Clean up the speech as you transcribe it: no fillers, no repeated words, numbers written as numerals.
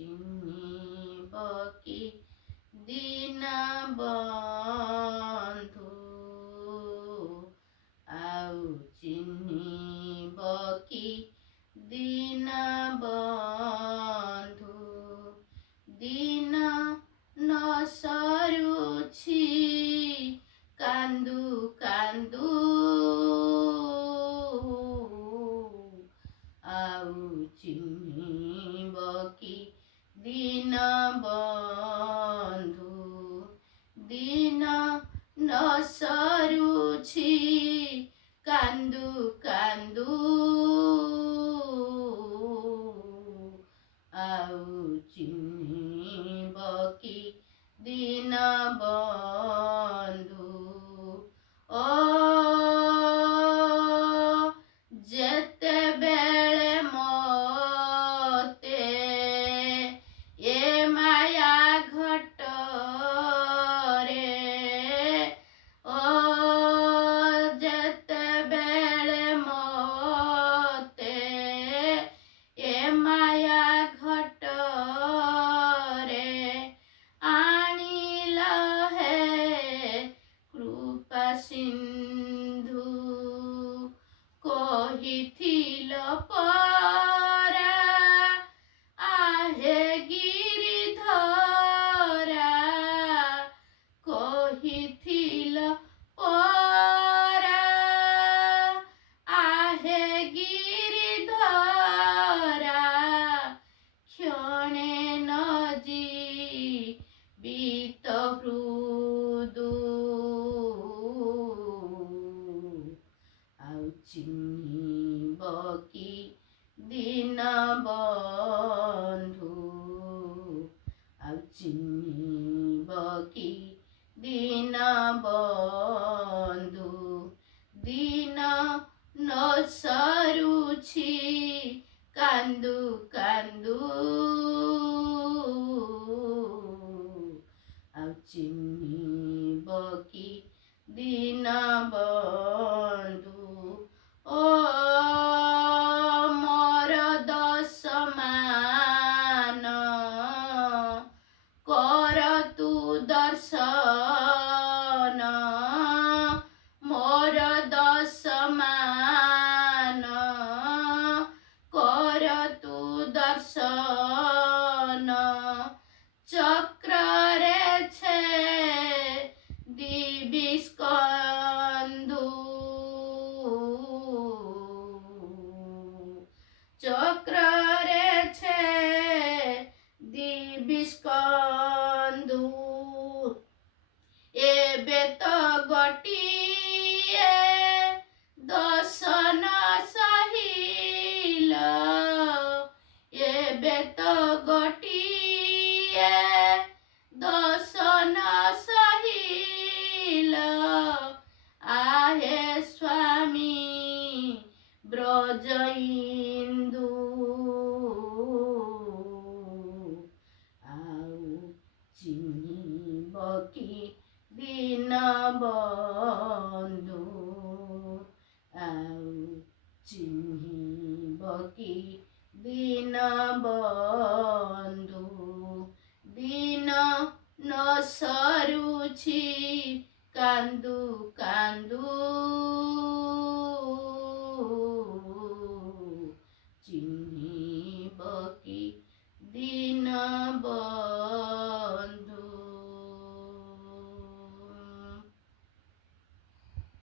ଚିହ୍ନିବ କି ଦିନ ବନ୍ଧୁ, ଆଉ ଚିହ୍ନିବ କି ଦିନ ବନ୍ଧୁ। ଦିନ ନ ସରୁଛି କାନ୍ଦୁ କାନ୍ଦୁ, ଆଉ ଚିହ୍ନିବ କି ଦିନ ବନ୍ଧୁ। ଦିନ ନ ସରୁଛି କାନ୍ଦୁ କାନ୍ଦୁ, ଆଉ ଚିହ୍ନିବ କି ଦିନ ବନ୍ଧୁ। ଓ ଯେତେବେଳେ ମୋତେ ଏ ମାୟା ଘଟରେ, ଓ ଯେତେବେଳେ ମୋତେ ଏ ମାୟା ଘଟରେ ଆଣିଲ ହେ କୃପା ସିନ୍ଧୁ, କହିଥିଲ ପରା ଆହେ ଗିରିଧରା, କହିଥିଲ ପରା ଆହେ ଗିରିଧରା, କ୍ଷଣେ ନ ଜୀବିତ ହୃଦୁ, ଆଉ ଚିହ୍ନିବ କି ଦିନ ବନ୍ଧୁ, ଆଉ ଚିହ୍ନିବ କି ଦିନ ବନ୍ଧୁ। ଦିନ ନ ସରୁଛି କାନ୍ଦୁ କାନ୍ଦୁ, ଆଉ ଚିହ୍ନିବ କି ଦିନ ବନ୍ଧୁ। ଓ ମୋର ଦଶମାନ କର ତୁ ଦର୍ଶନ, ମୋର ଦଶମାନ କର ତୁ ଦର୍ଶନ। ଚକ୍ରରେ ଛେଦିବି ସ୍କନ୍ଧୁ, ଚକ୍ରରେ ଛେଦିବି ସ୍କନ୍ଧୁ। ଏବେ ତ ଗୋଟିଏ ଦର୍ଶନ ସହିଲ, ଏବେ ତ ଗୋଟିଏ ଦର୍ଶନ ସହିଲ, ଆହେ ସ୍ୱାମୀ ବ୍ରଜ ଇନ୍ଦୁ, ଆଉ ଚିହ୍ନିବ କି ଦିନ ବନ୍ଧୁ, ଆଉ ଚିହ୍ନିବ କି ଦିନ ବନ୍ଧୁ। ଦିନ ନ ସରୁଛି କାନ୍ଦୁ କାନ୍ଦୁ, ଚିହ୍ନିବ କି ଦିନ ବନ୍ଧୁ।